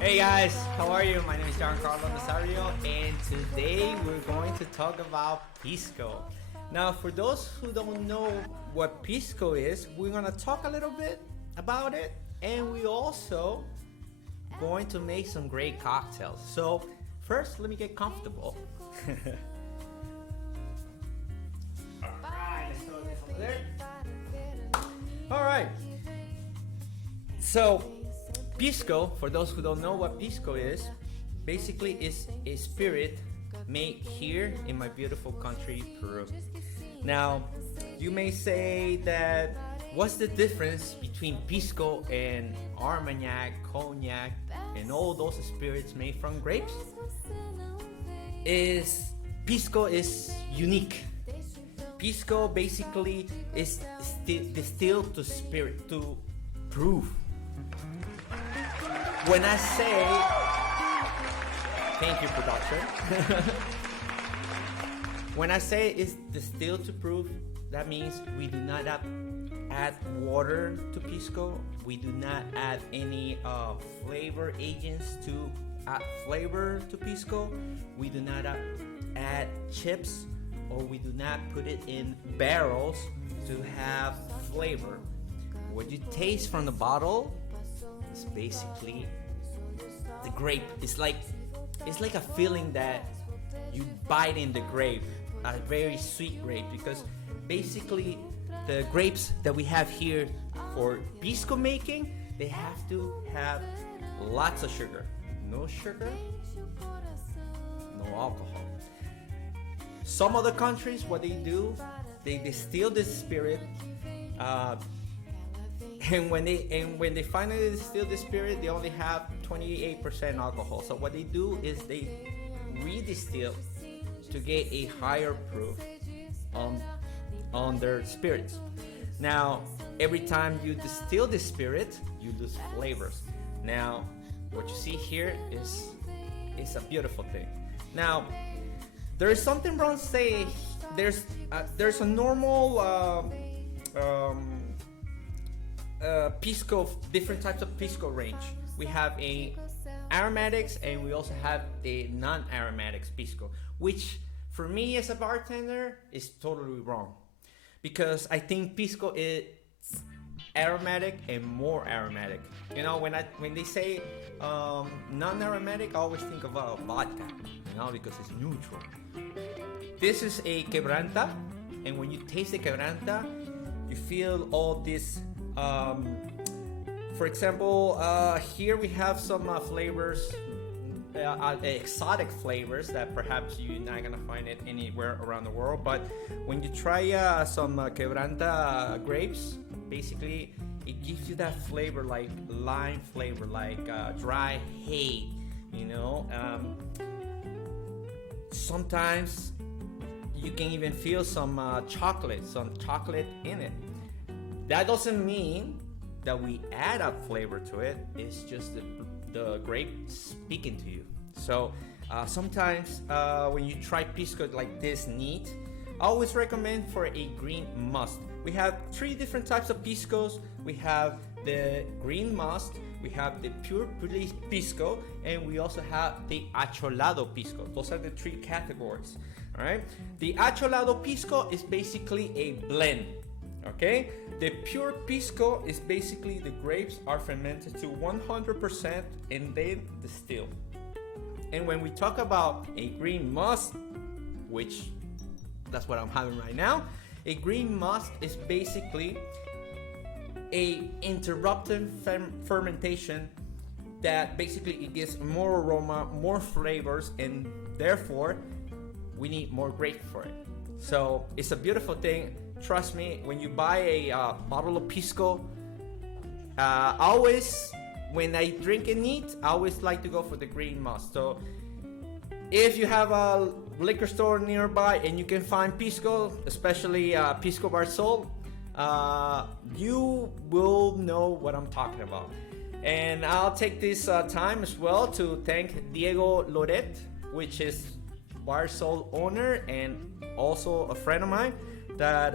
Hey guys, how are you? My name is Giancarlo Nazario, and today we're going to talk about Pisco. Now, for those who don't know what Pisco is, we're gonna talk a little bit about it, and we also going to make some great cocktails. So first, let me get comfortable. Alright, let's throw this over there. Alright, so Pisco, for those who don't know what Pisco is, basically is a spirit made here in my beautiful country, Peru. Now, you may say that, what's the difference between Pisco and Armagnac, Cognac, and all those spirits made from grapes? Pisco is unique. Pisco basically is distilled to spirit, to proof. When I say, thank you production. When I say it's distilled to proof, that means we do not add water to pisco. We do not add any flavor agents to add flavor to pisco. We do not add chips, or we do not put it in barrels to have flavor. What you taste from the bottle is basically the grape. It's like a feeling that you bite in the grape, a very sweet grape, because basically the grapes that we have here for pisco making, they have to have lots of sugar. No sugar, no alcohol. Some other countries, what they do, they distill this spirit, and when they finally distill the spirit, they only have 28% alcohol. So what they do is they redistill to get a higher proof on their spirits. Now, every time you distill the spirit, you lose flavors. Now, what you see here is a beautiful thing. Now, there is something wrong. Say there's a normal pisco, different types of pisco range. We have a aromatics, and we also have a non-aromatics pisco, which for me as a bartender is totally wrong, because I think pisco is aromatic and more aromatic. You know, when they say non-aromatic, I always think about vodka, you know, because it's neutral. This is a quebranta, and when you taste the quebranta, you feel all this. For example, here we have some flavors, exotic flavors that perhaps you're not gonna find it anywhere around the world. But when you try some quebranta grapes, basically it gives you that flavor, like lime flavor, like dry hay. You know, sometimes you can even feel some chocolate in it. That doesn't mean that we add up flavor to it. It's just the grape speaking to you. So sometimes when you try pisco like this neat, I always recommend for a green must. We have 3 different types of piscos. We have the green must, we have the pure pisco, and we also have the acholado pisco. Those are the 3 categories. All right. The acholado pisco is basically a blend. Okay, the pure pisco is basically the grapes are fermented to 100% and then distilled. And when we talk about a green must, which that's what I'm having right now, a green must is basically a interrupted fermentation that basically it gives more aroma, more flavors, and therefore we need more grape for it. So it's a beautiful thing. Trust me, when you buy a bottle of pisco, always when I drink it neat, I always like to go for the green must. So if you have a liquor store nearby and you can find pisco, especially Pisco Bar Sol, you will know what I'm talking about. And I'll take this time as well to thank Diego Loret, which is Bar Sol owner and also a friend of mine, that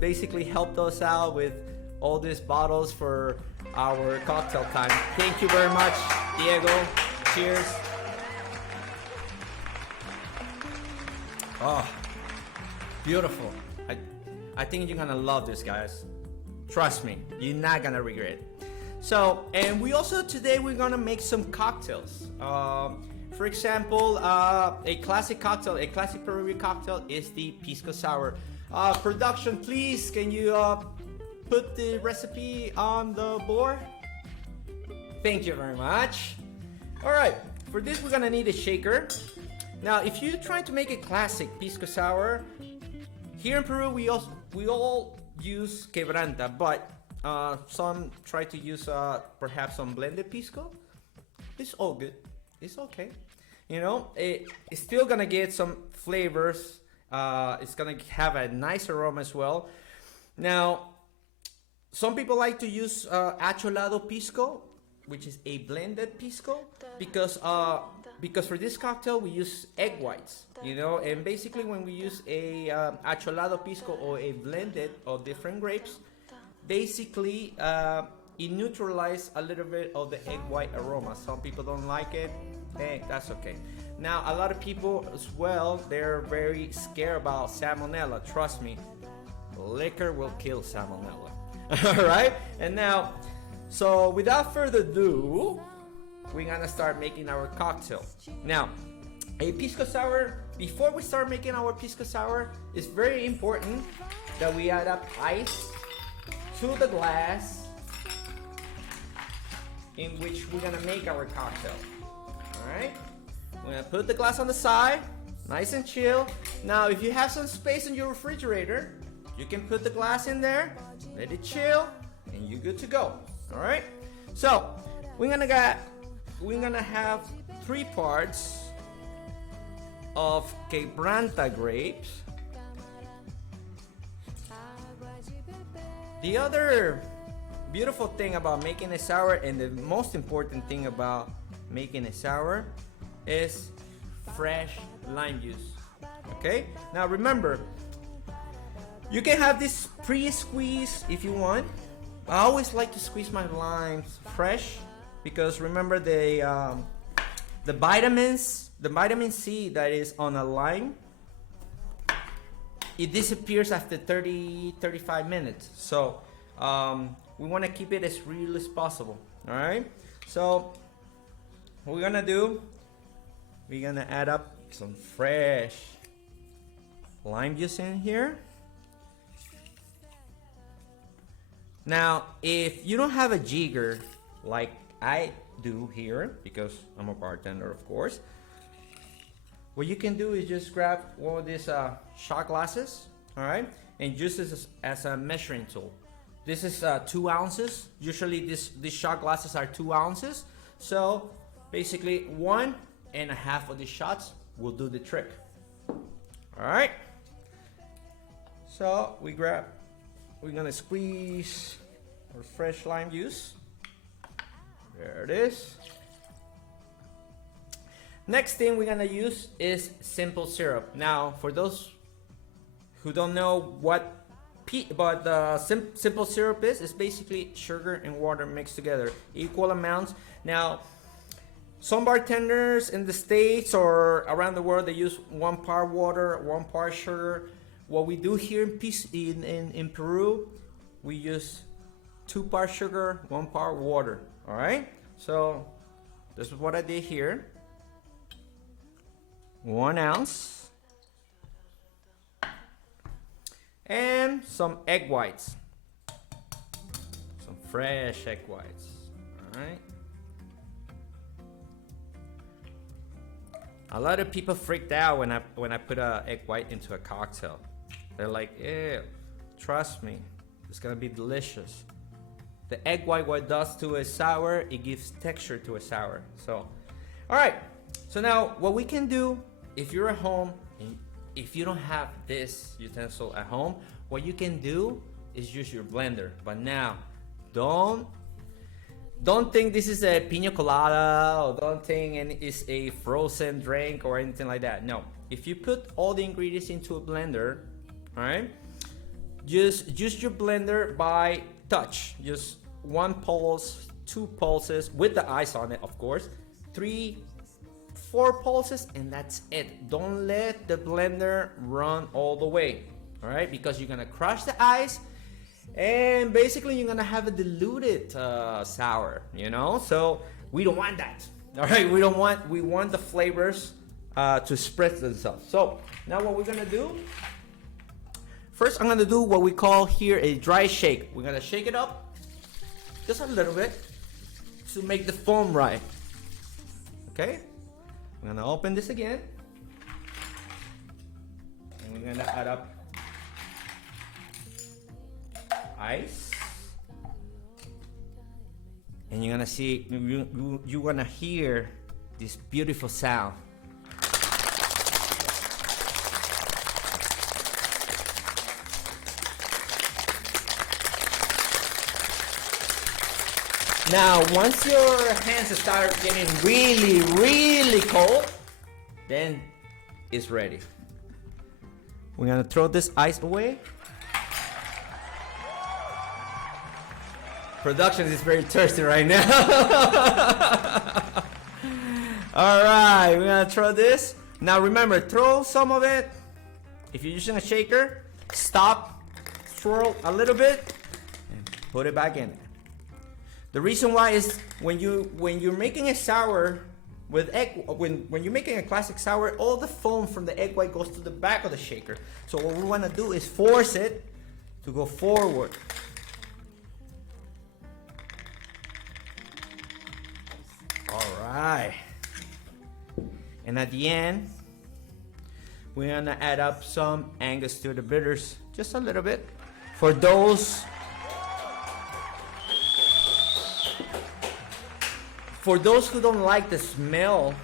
basically helped us out with all these bottles for our cocktail time. Thank you very much, Diego. Cheers. Oh, beautiful. I think you're gonna love this, guys. Trust me, you're not gonna regret it. So, and we also today we're gonna make some cocktails. For example, a classic cocktail, a classic Peruvian cocktail is the Pisco Sour. Production, please, can you put the recipe on the board? Thank you very much. All right, for this we're gonna need a shaker. Now, if you're trying to make a classic Pisco Sour, here in Peru we all use quebranta, but some try to use perhaps some blended pisco. It's all good. It's okay. You know, it's still gonna get some flavors. It's gonna have a nice aroma as well. Now, some people like to use acholado pisco, which is a blended pisco, because for this cocktail we use egg whites, you know, and basically when we use a acholado pisco or a blended of different grapes, basically it neutralizes a little bit of the egg white aroma. Some people don't like it. Hey, that's okay. Now, a lot of people as well, they're very scared about salmonella. Trust me, liquor will kill salmonella. All right? And now, so without further ado, we're gonna start making our cocktail. Now, a pisco sour, before we start making our pisco sour, it's very important that we add up ice to the glass in which we're gonna make our cocktail. All right? We're gonna put the glass on the side, nice and chill. Now, if you have some space in your refrigerator, you can put the glass in there, let it chill, and you're good to go. All right? So we're gonna have 3 parts of quebranta grapes. The other beautiful thing about making a sour, and the most important thing about making a sour, is fresh lime juice. Okay? Now remember, you can have this pre-squeeze if you want. I always like to squeeze my limes fresh because remember the vitamins, the vitamin C that is on a lime, it disappears after 30-35 minutes. So we want to keep it as real as possible. All right? So what we're gonna do, we're gonna add up some fresh lime juice in here. Now, if you don't have a jigger like I do here, because I'm a bartender, of course, what you can do is just grab one of these shot glasses, all right, and use this as a measuring tool. This is 2 ounces. Usually, these shot glasses are 2 ounces. So basically, 1.5 of these shots will do the trick. All right. So we're gonna squeeze our fresh lime juice. There it is. Next thing we're gonna use is simple syrup. Now, for those who don't know what simple syrup is, it's basically sugar and water mixed together, equal amounts. Now, some bartenders in the States or around the world, they use 1 part water, 1 part sugar. What we do here in Peru, we use 2 part sugar, 1 part water. All right? So this is what I did here. 1 ounce. And some egg whites. Some fresh egg whites. All right? A lot of people freaked out when I put an egg white into a cocktail. They're like, ew, trust me, it's gonna be delicious. The egg white, what it does to a sour, it gives texture to a sour. So, all right. So now what we can do, if you're at home, and if you don't have this utensil at home, what you can do is use your blender. But now, don't think this is a pina colada, or don't think it's a frozen drink or anything like that. No, if you put all the ingredients into a blender, all right, just use your blender by touch. Just 1 pulse, 2 pulses with the ice on it, of course, 3, 4 pulses, and that's it. Don't let the blender run all the way, all right, because you're gonna crush the ice. And basically, you're gonna have a diluted sour, you know. So we don't want that. All right, we want the flavors to spread themselves. So now what we're gonna do? First, I'm gonna do what we call here a dry shake. We're gonna shake it up just a little bit to make the foam right. Okay, I'm gonna open this again, and we're gonna add up ice, and you're gonna see, you're gonna hear this beautiful sound. Now, once your hands start getting really, really cold, then it's ready. We're gonna throw this ice away. Production is very thirsty right now. All right, we're gonna throw this. Now remember, throw some of it. If you're using a shaker, stop, swirl a little bit, and put it back in there. The reason why is when you're making a sour with egg, when you're making a classic sour, all the foam from the egg white goes to the back of the shaker. So what we want to do is force it to go forward. All right. And at the end, we're gonna add up some Angostura bitters, just a little bit. For those who don't like the smell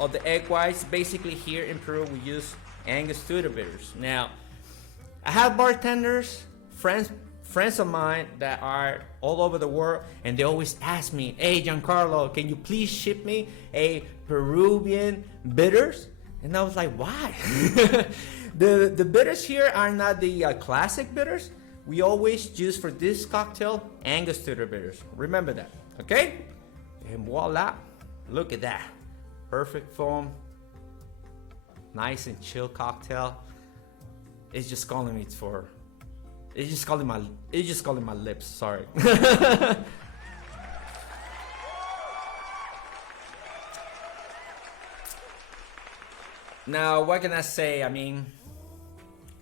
of the egg whites, basically here in Peru we use Angostura bitters. Now, I have bartenders, friends of mine that are all over the world, and they always ask me, hey Giancarlo, can you please ship me a Peruvian bitters? And I was like, why? the bitters here are not the classic bitters. We always use for this cocktail Angostura bitters. Remember that, okay? And voila, look at that. Perfect foam, nice and chill cocktail. It's just calling me for, it's just calling my lips, sorry. Now, what can I say? I mean,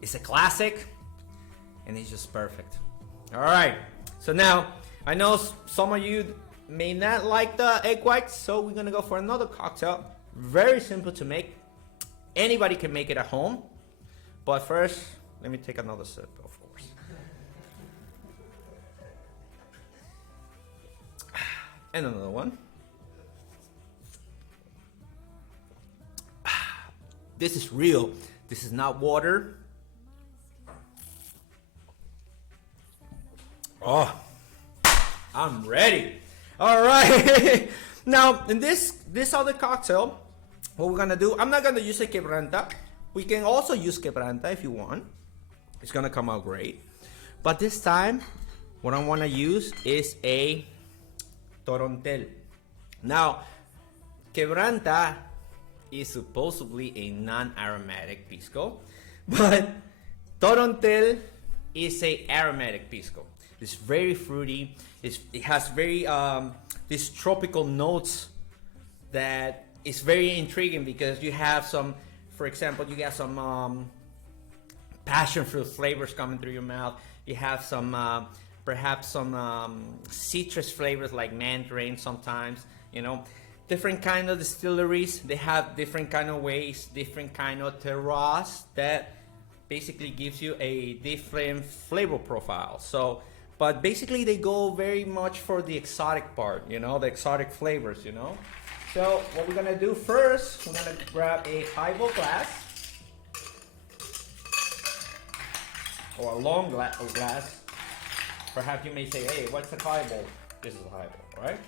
it's a classic, and it's just perfect. All right, so now, I know some of you may not like the egg whites, so we're gonna go for another cocktail. Very simple to make. Anybody can make it at home. But first, let me take another sip, of course. And another one. This is real. This is not water. Oh, I'm ready. All right. Now, in this other cocktail, what we're gonna do, I'm not gonna use a quebranta. We can also use quebranta if you want. It's gonna come out great. But this time, what I wanna use is a torontel. Now, quebranta is supposedly a non-aromatic pisco, but torontel is a aromatic pisco. It's very fruity. It has very these tropical notes that is very intriguing because you have some, for example, you got some passion fruit flavors coming through your mouth. You have some perhaps some citrus flavors like mandarin sometimes, you know. Different kind of distilleries, they have different kind of ways, different kind of terroirs that basically gives you a different flavor profile. So, but basically they go very much for the exotic part, you know, the exotic flavors, you know. So what we're gonna do first, we're gonna grab a highball glass or a long glass. Perhaps you may say, hey, what's a highball? This is a highball, right?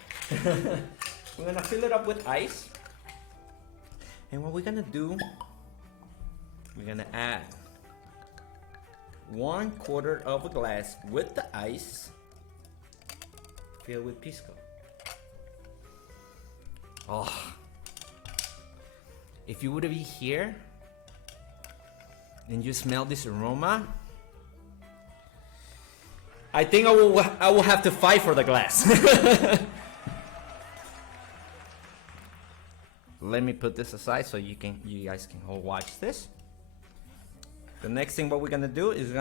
We're gonna fill it up with ice. And what we're gonna do, we're gonna add 1/4 of a glass with the ice filled with pisco. Oh, if you would be here and you smell this aroma, I think I will have to fight for the glass. Let me put this aside so you guys can all watch this. The next thing what we're gonna do is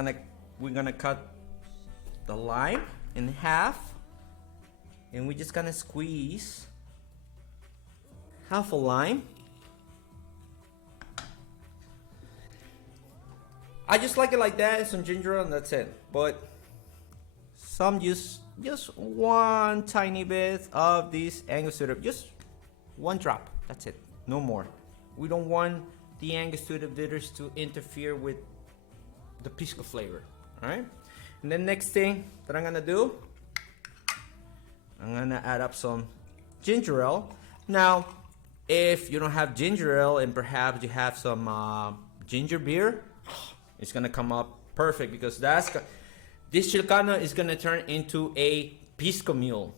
we're gonna cut the lime in half, and we're just gonna squeeze half a lime. I just like it like that, some ginger, and that's it. But some use just one tiny bit of this Angostura, just one drop. That's it, no more. We don't want the Angostura bitters to interfere with the pisco flavor, all right? And then next thing that I'm gonna do, I'm gonna add up some ginger ale. Now, if you don't have ginger ale and perhaps you have some ginger beer, it's gonna come up perfect because this Chilcano is gonna turn into a pisco mule.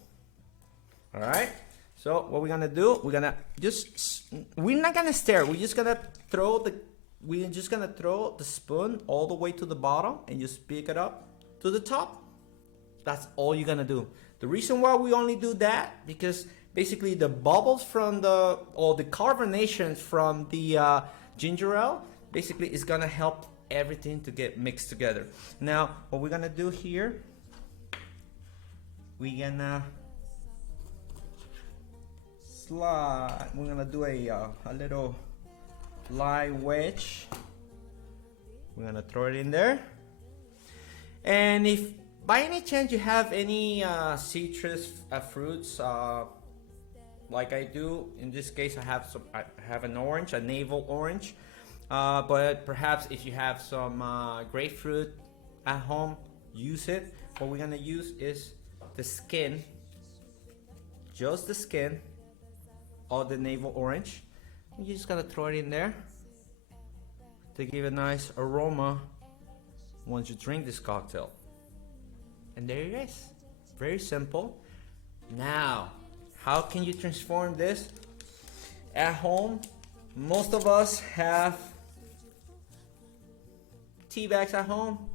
All right. So what we're gonna do? We're not gonna stir. We're just gonna throw the spoon all the way to the bottom and just pick it up to the top. That's all you're gonna do. The reason why we only do that, because basically the bubbles from the carbonations from the ginger ale basically is gonna help everything to get mixed together. Now what we're gonna do here, we're gonna slide. We're gonna do a little light wedge. We're gonna throw it in there, and if by any chance you have any citrus fruits, like I do, in this case I have an orange, a navel orange, but perhaps if you have some grapefruit at home, use it. What we're gonna use is the skin, just the skin of the navel orange. You're just gonna throw it in there to give a nice aroma once you drink this cocktail. And there it is. Very simple. Now, how can you transform this at home? Most of us have tea bags at home.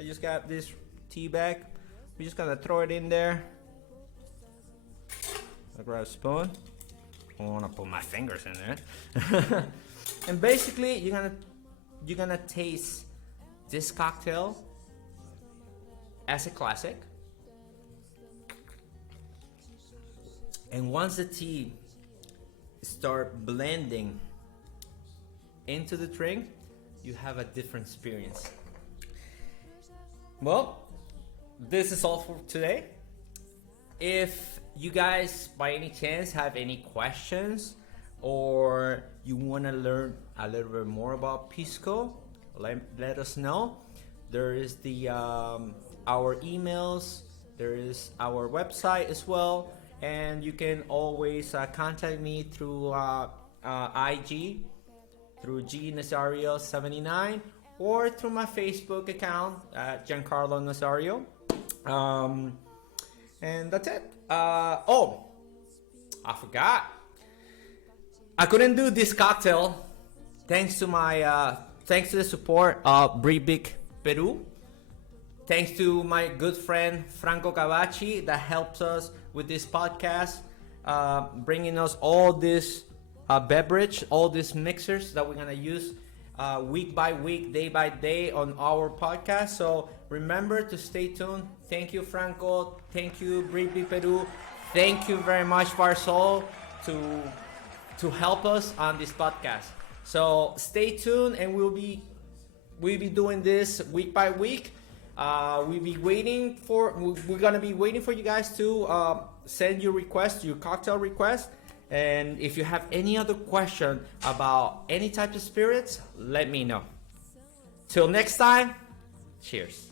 I just got this tea bag. We're just gonna throw it in there. I grab a spoon. I don't want to put my fingers in there. And basically you're gonna taste this cocktail as a classic. And once the tea start blending into the drink, you have a different experience. Well, this is all for today. If you guys by any chance have any questions, or you want to learn a little bit more about Pisco, let us know. There is the our emails, there is our website as well, and you can always contact me through IG, through Nazario 79, or through my Facebook account, Giancarlo Nazario. And that's it. Oh, I forgot. I couldn't do this cocktail thanks to the support of Bribic Peru. Thanks to my good friend Franco Cavacci that helps us with this podcast, bringing us all this beverage, all these mixers that we're gonna use week by week, day by day on our podcast. So remember to stay tuned. Thank you, Franco. Thank you, Bribi Peru. Thank you very much, Varsol, to help us on this podcast. So stay tuned, and we'll be doing this week by week. We're gonna be waiting for you guys to send your requests, your cocktail requests. And if you have any other question about any type of spirits, let me know. Till next time, cheers.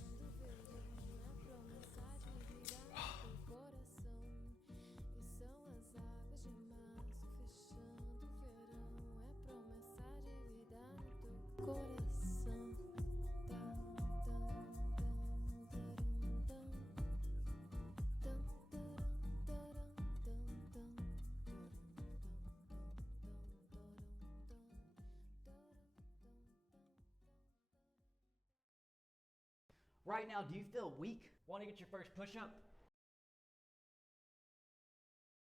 Right now, do you feel weak? Want to get your first push-up?